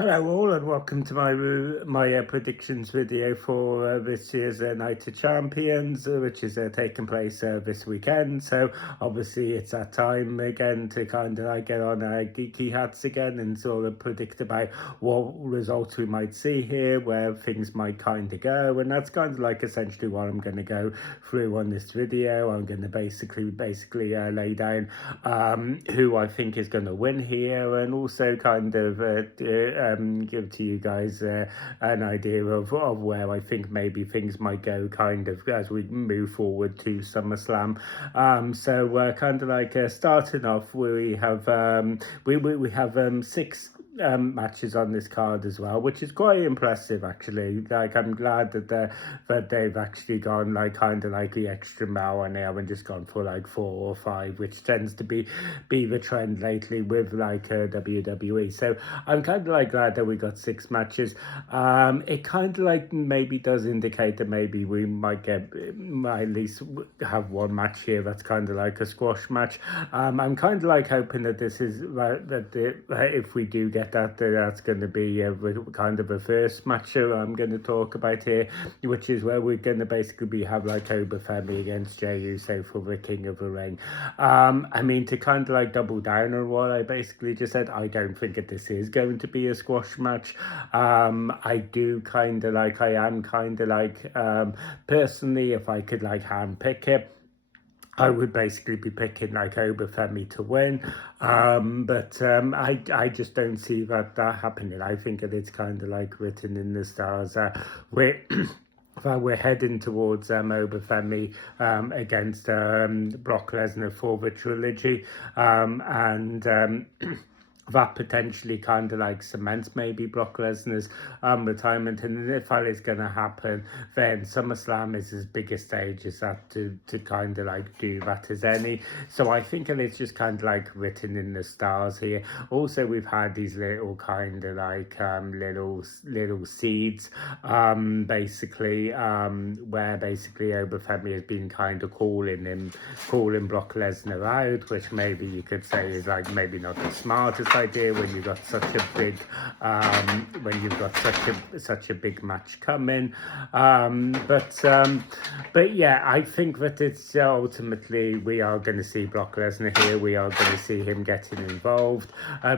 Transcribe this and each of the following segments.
Hello all and welcome to my predictions video for this year's Night of Champions, which is taking place this weekend. So obviously it's that time again to kind of like get on geeky hats again and sort of predict about what results we might see here, where things might kind of go, and that's kind of like essentially what I'm going to go through on this video. I'm going to basically lay down who I think is going to win here, and also kind of give to you guys an idea of where I think maybe things might go kind of as we move forward to SummerSlam. So kind of like starting off, we have we have six matches on this card as well, which is quite impressive actually. Like I'm glad that they've actually gone like kind of like the extra mile and they haven't just gone for like 4 or 5, which tends to be the trend lately with like WWE. So I'm kind of like glad that we got 6 matches. It kind of like maybe does indicate that maybe we might at least have one match here that's kind of like a squash match. I'm kind of like hoping that this is if we do get that's going to be kind of a first match I'm going to talk about here, which is where we're going to basically have like Obafemi against Jey Uso for the King of the Ring. I mean, to kind of like double down on what I basically just said, I don't think that this is going to be a squash match. I am kind of like personally, if I could like hand pick it, I would basically be picking like Obafemi to win, but I just don't see that happening. I think that it's kind of like written in the stars. We're heading towards Obafemi against Brock Lesnar for the trilogy, and that potentially kind of like cements maybe Brock Lesnar's retirement. And if that is going to happen, then SummerSlam is as big a stage as that to kind of like do that as any. So I think it's just kind of like written in the stars here. Also, we've had these little kind of like little seeds basically where basically Obafemi has been kind of calling Brock Lesnar out, which maybe you could say is like maybe not the smartest idea when you've got such a big such a big match coming, but yeah, I think that it's ultimately we are going to see Brock Lesnar here. We are going to see him getting involved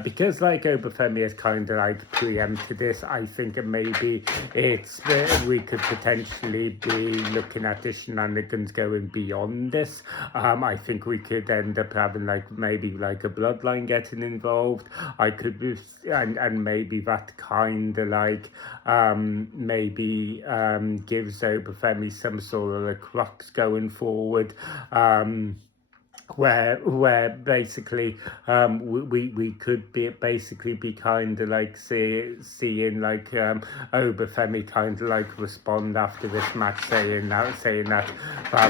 because like Obafemi has kind of like preempted this. I think maybe we could potentially be looking at the shenanigans going beyond this. I think we could end up having like maybe like a bloodline getting involved. I could be, and maybe that kind of like maybe gives Obafemi some sort of a crux going forward. Where basically we could be kind of like seeing like Obafemi kind of like respond after this match, saying that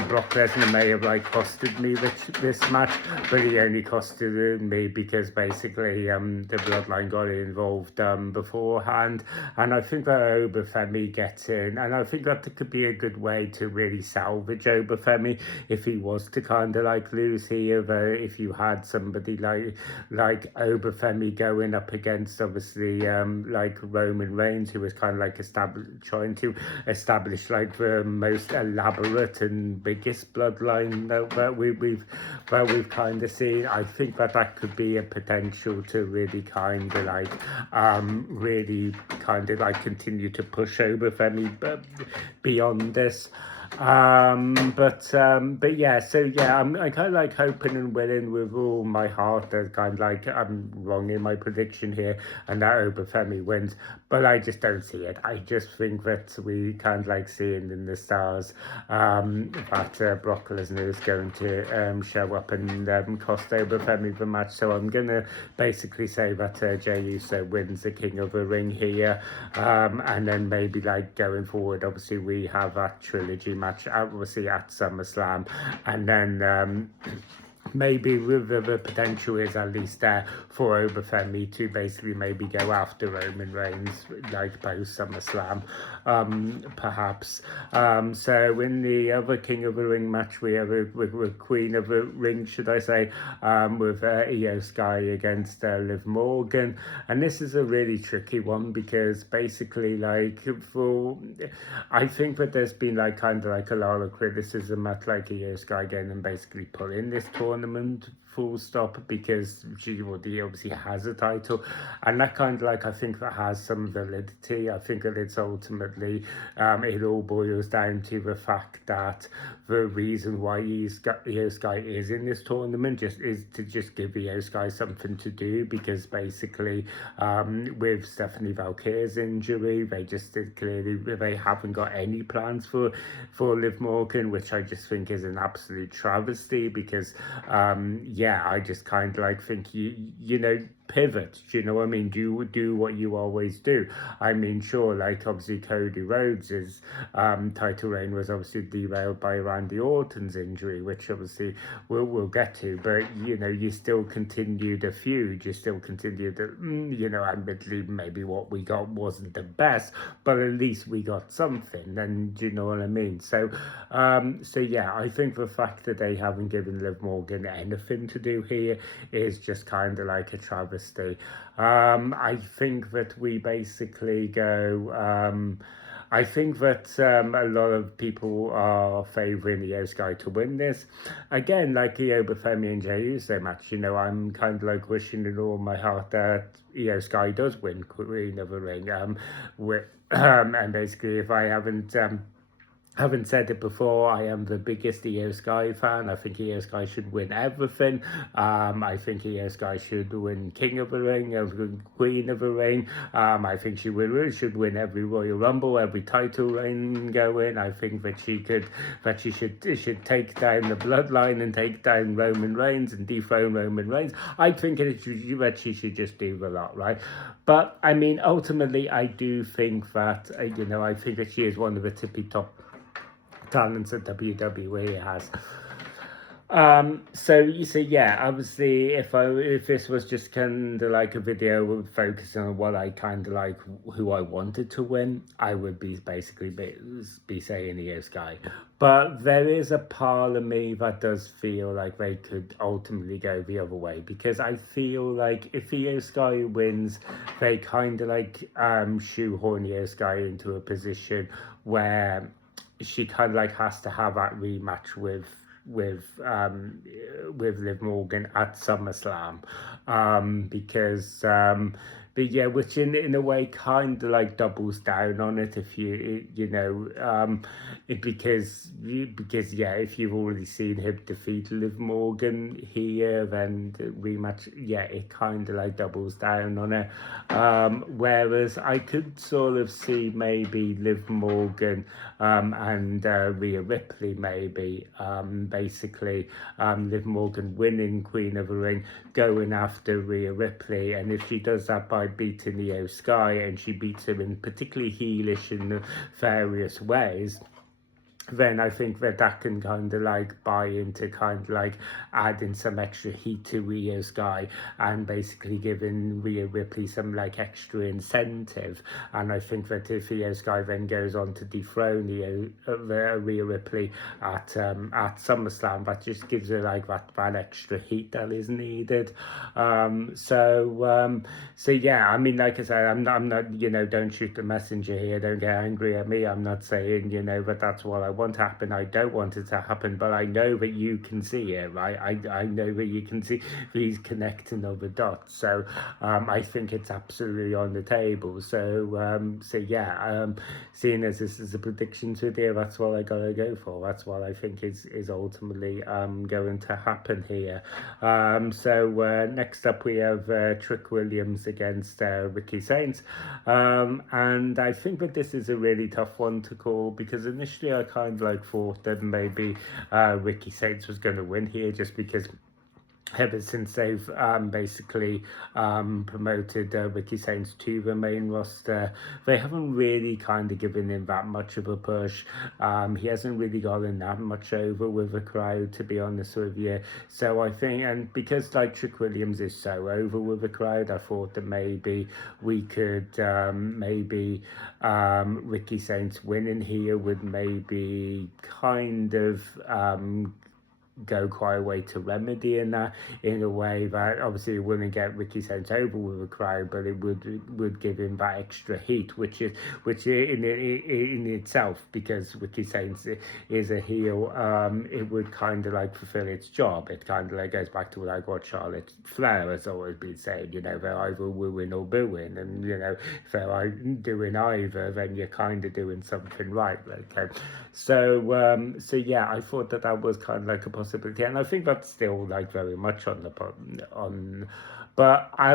Brock Lesnar may have like costed me this match, but he only costed me because basically the bloodline got involved beforehand. And I think that Obafemi gets in, and I think that could be a good way to really salvage Obafemi if he was to kind of like lose here. If you had somebody like Obafemi going up against obviously like Roman Reigns, who was kind of like trying to establish like the most elaborate and biggest bloodline that we've kind of seen. I think that could be a potential to really kind of like continue to push Obafemi beyond this. But yeah, so yeah, I'm kind of like hoping and willing with all my heart that kind of like I'm wrong in my prediction here and that Obafemi wins, but I just don't see it. I just think that we kind of like seeing in the stars that Brock Lesnar is going to show up and cost Obafemi the match. So I'm gonna basically say that Jey Uso wins the King of the Ring here, and then maybe like going forward, obviously we have that trilogy match obviously at SummerSlam, and then maybe with the potential is at least there for Obafemi to basically maybe go after Roman Reigns, like post SummerSlam, perhaps. So in the other King of the Ring match, we have with Queen of the Ring, should I say, with Io Sky against Liv Morgan, and this is a really tricky one because basically, like, I think that there's been like kind of like a lot of criticism at like Io Sky getting basically put in this tournament full stop because she obviously has a title, and that kind of like I think that has some validity. I think that it's ultimately it all boils down to the fact that the reason why Io Sky is in this tournament is to just give Io Sky something to do, because basically with Stephanie Valkyrie's injury, they just clearly they haven't got any plans for Liv Morgan, which I just think is an absolute travesty, because I just kind of like think you know, pivot, do you know what I mean? Do what you always do. I mean, sure, like obviously Cody Rhodes' title reign was obviously derailed by Randy Orton's injury, which obviously we'll get to, but you know, you still continue the feud, you still continue the, you know, admittedly maybe what we got wasn't the best, but at least we got something, and do you know what I mean? So yeah, I think the fact that they haven't given Liv Morgan anything to do here is just kind of like a travesty. I think that we basically go. I think that a lot of people are favouring Io Sky to win this. Again, like the Obafemi and Jey Uso match, you know, I'm kind of like wishing in all my heart that Io Sky does win Queen of the Ring. And basically, if I haven't said it before, I am the biggest Io Sky fan. I think Io Sky should win everything. I think Io Sky should win King of the Ring, Queen of the Ring. I think she should win every Royal Rumble, every title reign going. I think that she should take down the Bloodline and take down Roman Reigns and dethrone Roman Reigns. I think that she should just do a lot, right? But I mean, ultimately, I do think that you know, I think that she is one of the tippy top talents that WWE has. So you see, yeah, obviously if this was just kind of like a video focusing on what I kind of like, who I wanted to win, I would be basically be saying Io Sky. But there is a part of me that does feel like they could ultimately go the other way, because I feel like if Io Sky wins, they kind of like shoehorn Io Sky into a position where she kind of like has to have that rematch with Liv Morgan at SummerSlam, because but yeah, which in a way kind of like doubles down on it, if you know, because yeah, if you've already seen him defeat Liv Morgan here, then the rematch, yeah, it kind of like doubles down on it. Whereas I could sort of see maybe Liv Morgan and Rhea Ripley maybe basically Liv Morgan winning Queen of the Ring, going after Rhea Ripley, and if she does that by beating Io Sky, and she beats him in particularly heelish in various ways, then I think that can kind of like buy into kind of like adding some extra heat to Io Sky and basically giving Rhea Ripley some like extra incentive. And I think that if Io Sky then goes on to dethrone Rhea Ripley at SummerSlam, that just gives her like that extra heat that is needed. So yeah, I mean, like I said, I'm not, you know, don't shoot the messenger here, don't get angry at me. I'm not saying, you know, that that's what I want to happen. I don't want it to happen, but I know that you can see it, right? I know that you can see these connecting of the dots. So I think it's absolutely on the table. So yeah, seeing as this is a predictions video, that's what I gotta go for. That's what I think is ultimately going to happen here. So next up we have Trick Williams against Ricky Saints, and I think that this is a really tough one to call, because initially I kind of like thought that maybe Ricky Saints was going to win here, just because ever since they've basically promoted Ricky Saints to the main roster. They haven't really kind of given him that much of a push. He hasn't really gotten that much over with the crowd, to be honest with you. So I think, and because like Trick Williams is so over with the crowd, I thought that maybe we could Ricky Saints winning here would maybe kind of go quite a way to remedying that, in a way that obviously it wouldn't get Ricky Saints over with the crowd, but it would give him that extra heat, which in itself, because Ricky Saints is a heel, it would kind of like fulfill its job. It kind of like goes back to like what Charlotte Flair has always been saying, they're either wooing or booing, and if they're doing either, then you're kind of doing something right. Okay, so yeah, I thought that was kind of like a possibility, and I think that's still like very much on on. But I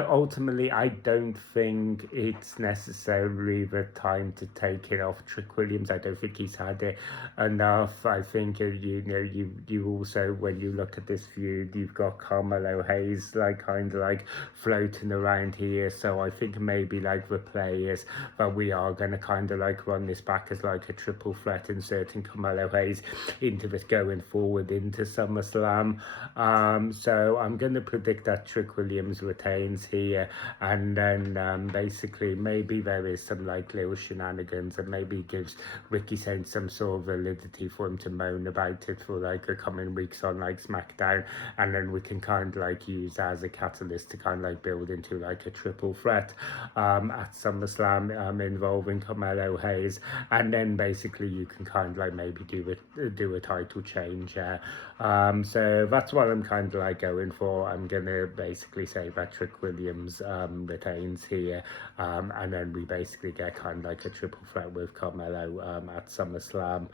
don't think it's necessarily the time to take it off Trick Williams. I don't think he's had it enough. I think you also, when you look at this feud, you've got Carmelo Hayes like kind of like floating around here. So I think maybe like the players that we are going to kind of like run this back as like a triple threat, inserting Carmelo Hayes into this going forward into SummerSlam. So I'm going to predict that Trick Williams retains here, and then basically maybe there is some like little shenanigans, and maybe gives Ricky Saints some sort of validity for him to moan about it for like the coming weeks on like SmackDown, and then we can kind of like use that as a catalyst to kind of like build into like a triple threat at SummerSlam involving Carmelo Hayes, and then basically you can kind of like maybe do a title change. So that's what I'm kind of like going for. I'm gonna basically say that Trick Williams retains here, and then we basically get kind of like a triple threat with Carmelo at SummerSlam.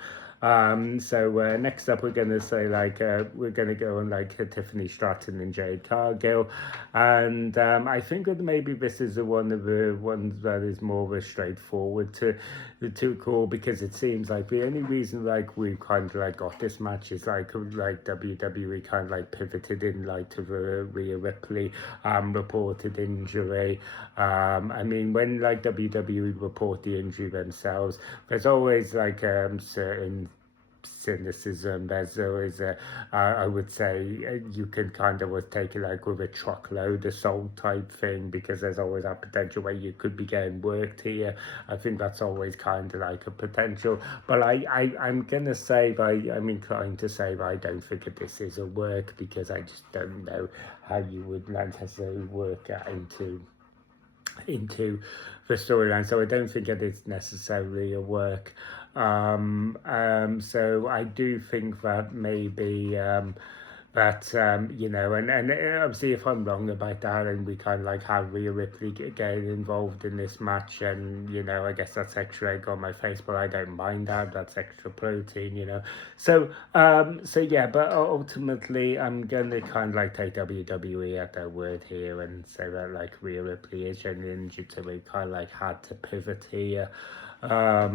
So next up, we're gonna say like we're gonna go on like Tiffany Stratton and Jade Cargill, and I think that maybe this is one of the ones that is more of a straightforward to call, because it seems like the only reason like we've kind of like got this match is like WWE kind of like pivoted in light of the Rhea Ripley reported injury. I mean, when like WWE report the injury themselves, there's always like certain cynicism. There's always I would say you can kind of take it like with a truckload assault type thing, because there's always that potential where you could be getting worked here. I think that's always kind of like a potential, but I'm gonna say I'm inclined to say that I don't think that this is a work, because I just don't know how you would necessarily work that into the storyline. So I don't think that it's necessarily a work. So I do think that maybe and obviously if I'm wrong about that, and we kind of like have Rhea Ripley getting involved in this match, and I guess that's extra egg on my face, but I don't mind that's extra protein, so yeah, but ultimately I'm gonna kind of like take WWE at their word here and say that like Rhea Ripley is genuinely injured, so we kind of like had to pivot here. I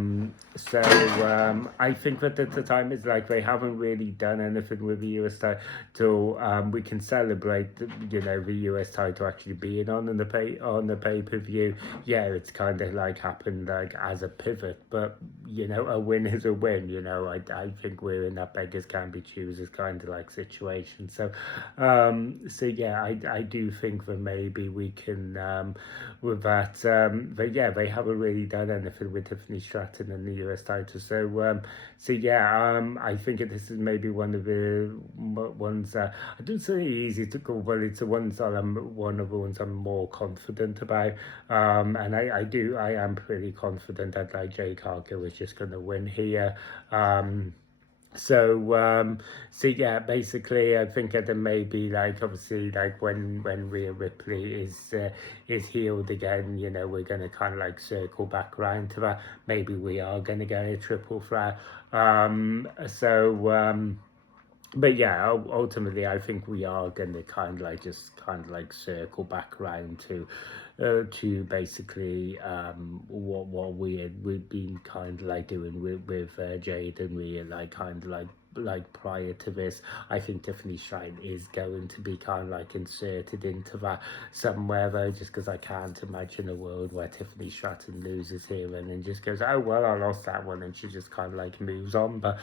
think that at the time it's like they haven't really done anything with the US title. We can celebrate the US title actually being on the pay-per-view. Yeah, it's kind of like happened like as a pivot, but a win is a win. I think we're in that beggars can't be choosers kind of like situation. So yeah, I do think that maybe we can with that. But yeah, they haven't really done anything with Tiffany Stratton and the US title. So yeah, I think this is maybe one of the ones I don't say easy to call, but it's the ones that one of the ones I'm more confident about. And I am pretty confident that like Jade Cargill is just going to win here. So yeah, basically I think that maybe like obviously like when Rhea Ripley is healed again, we're gonna kind of like circle back around to that. Maybe we are gonna get a triple threat. But yeah, ultimately I think we are gonna kind of like circle back around to basically what we've been kind of like doing with Jade, and we like kind of like like prior to this, I think Tiffany Stratton is going to be kind of like inserted into that somewhere though, just because I can't imagine a world where Tiffany Stratton loses here and then just goes, oh well, I lost that one, and she just kind of like moves on. But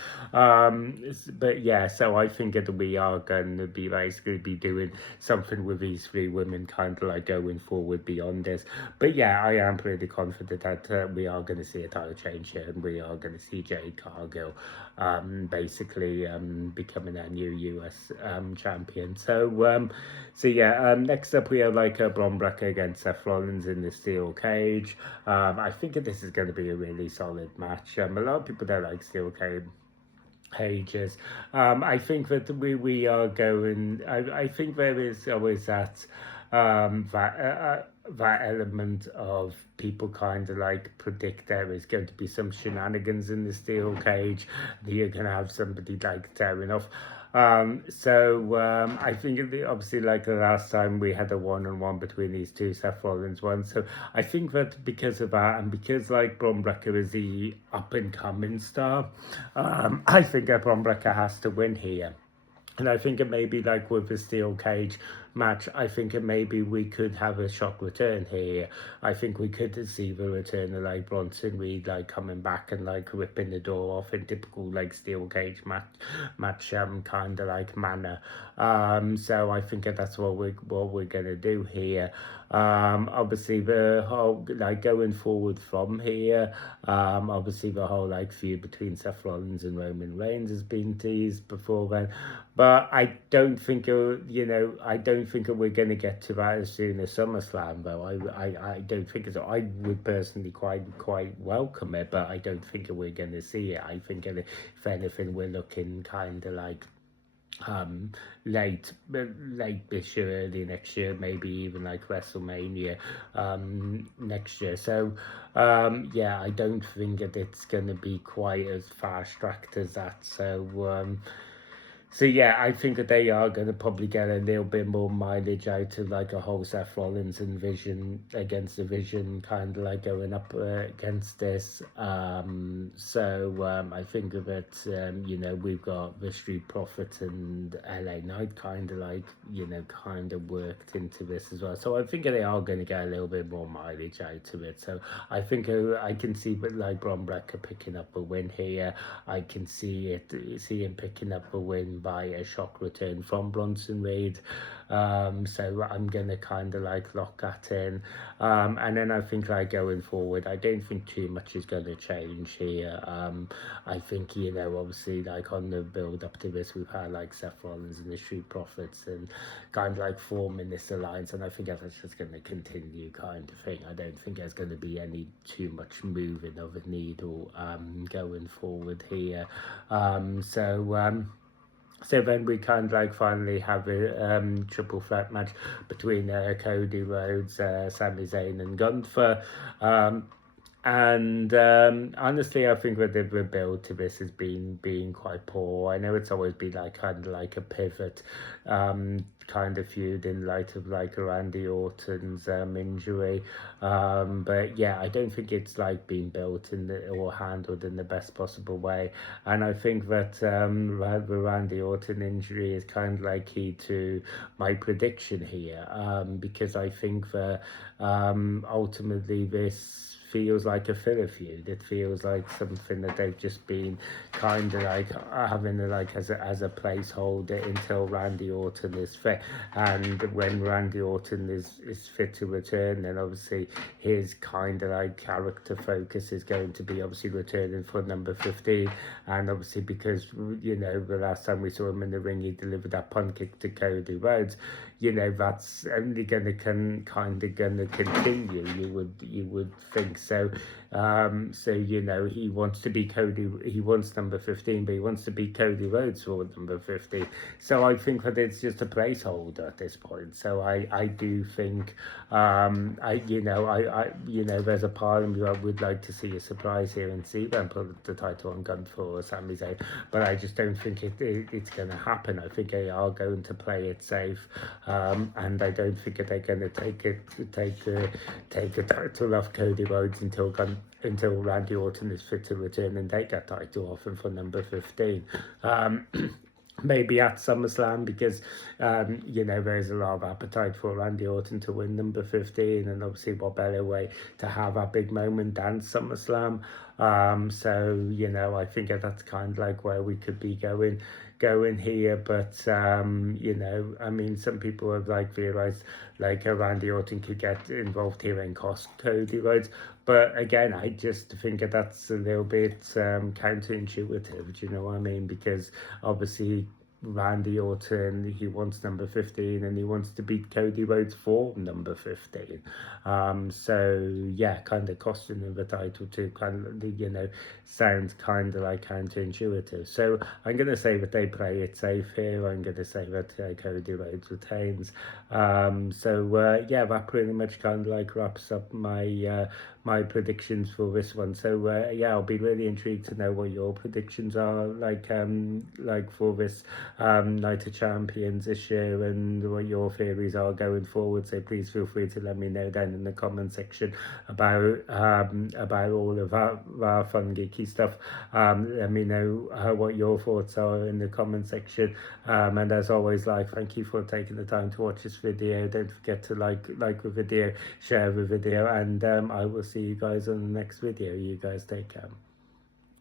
yeah, so I think that we are going to be basically be doing something with these three women kind of like going forward beyond this. But yeah, I am pretty confident that we are going to see a title change here, and we are going to see Jade Cargill basically becoming our new US champion. So yeah, next up we have like a Bron Breakker against Seth Rollins in the steel cage. I think that this is going to be a really solid match. A lot of people don't like steel cages. I think that we are going. I think there is always that that element of people kind of like predict there is going to be some shenanigans in the steel cage. That you're going to have somebody like tearing off. I think obviously like the last time we had a one-on-one between these two, Seth Rollins won. So I think that because of that, and because like Bron Breakker is the up-and-coming star, I think that Bron Breakker has to win here. And I think it may be like with the steel cage match, I think it maybe we could have a shock return here. I think we could see the return of like Bronson Reed like coming back and like ripping the door off in typical like steel cage match kind of like manner. So I think that's what we're gonna do here. Obviously the whole like going forward from here, obviously the whole like feud between Seth Rollins and Roman Reigns has been teased before then, but I don't think I don't think we're going to get to that as soon as SummerSlam though. I don't think so. I would personally quite welcome it, but I don't think we're going to see it. I think if anything we're looking kind of like late this year, early next year, maybe even like WrestleMania next year. So yeah, I don't think that it's going to be quite as fast tracked as that. So yeah, I think that they are going to probably get a little bit more mileage out of like a whole Seth Rollins and Vision against the Vision, kind of like going up against this. I think of it, we've got the Street Profits and LA Knight kind of like, kind of worked into this as well. So I think they are going to get a little bit more mileage out of it. So I think I can see like Bron Breakker picking up a win here. I can see him picking up a win by a shock return from Bronson Reed. So I'm going to kind of like lock that in. And then I think like going forward, I don't think too much is going to change here. I think, obviously like on the build up to this, we've had like Seth Rollins and the Street Profits and kind of like forming this alliance. And I think that's just going to continue kind of thing. I don't think there's going to be any too much moving of a needle going forward here. So then we kind of like finally have a triple threat match between Cody Rhodes, Sami Zayn and Gunther. Honestly, I think that the build to this has been quite poor. I know it's always been like kind of like a pivot kind of feud in light of like Randy Orton's injury. But yeah, I don't think it's like been built or handled in the best possible way. And I think that the Randy Orton injury is kind of like key to my prediction here, because I think that ultimately this feels like a filler feud. It feels like something that they've just been kind of like having as a placeholder until Randy Orton is fit. And when Randy Orton is fit to return, then obviously his kind of like character focus is going to be obviously returning for number 15. And obviously because, the last time we saw him in the ring, he delivered that punt kick to Cody Rhodes. That's only going to continue. You would think so. He wants to be Cody. He wants number 15, but he wants to be Cody Rhodes for number 50. So I think that it's just a placeholder at this point. So I do think there's a part of me I would like to see a surprise here and see them put the title on Gunther or Sami Zayn, but I just don't think it's going to happen. I think they are going to play it safe. and I don't think they're going to take a title off Cody Rhodes until Randy Orton is fit to return and take that title off him for number 15. Maybe at SummerSlam, because there's a lot of appetite for Randy Orton to win number 15, and obviously what better way to have a big moment than SummerSlam. So I think that's kind of like where we could be going here, but some people have realized Randy Orton could get involved here and cost Cody Rhodes, but again, I just think that's a little bit counterintuitive. Do you know what I mean? Because obviously Randy Orton, he wants number 15 and he wants to beat Cody Rhodes for number 15. So yeah, kind of costing him the title to kind of, sounds kind of counterintuitive. So I'm going to say that they play it safe here. I'm going to say that Cody Rhodes retains. Yeah, that pretty much kind of wraps up my predictions for this one. So yeah, I'll be really intrigued to know what your predictions are for this Night of Champions this year, and what your theories are going forward. So please feel free to let me know down in the comment section about all of our fun geeky stuff. Let me know what your thoughts are in the comment section, and as always, thank you for taking the time to watch this video. Don't forget to like the video, share the video, and I will see you guys on the next video. You guys take care.